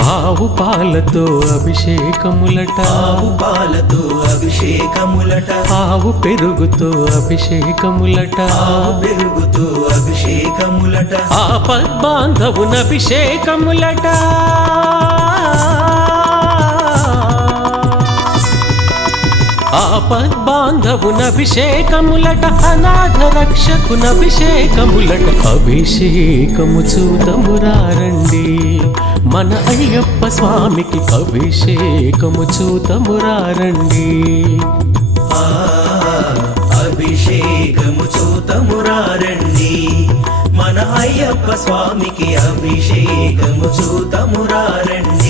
ఆవు పాలతో అభిషేకములట, ఆవు పాలతో అభిషేకములట, ఆవు పెరుగుతో అభిషేకములట, ఆవు పెరుగుతో అభిషేకములట, ఆపద్బాంధవున అభిషేకములట, ఆపద్బాంధవున అభిషేకములట, అనాథ రక్షకున అభిషేకములట. అభిషేకము చూతమురారండి, మన అయ్యప్ప స్వామికి అభిషేకము చూతమురారండి. అభిషేకము చూతమురారండి, మన అయ్యప్ప స్వామికి అభిషేకము చూతమురారండి.